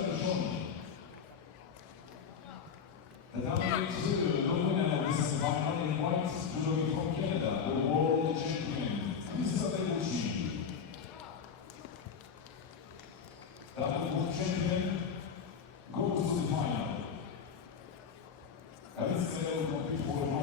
Shonen. The W2, the winner of this 100 points, judoka from Canada, the world champion, Misa Taguchi. The world champion goes to the final. Alice will compete for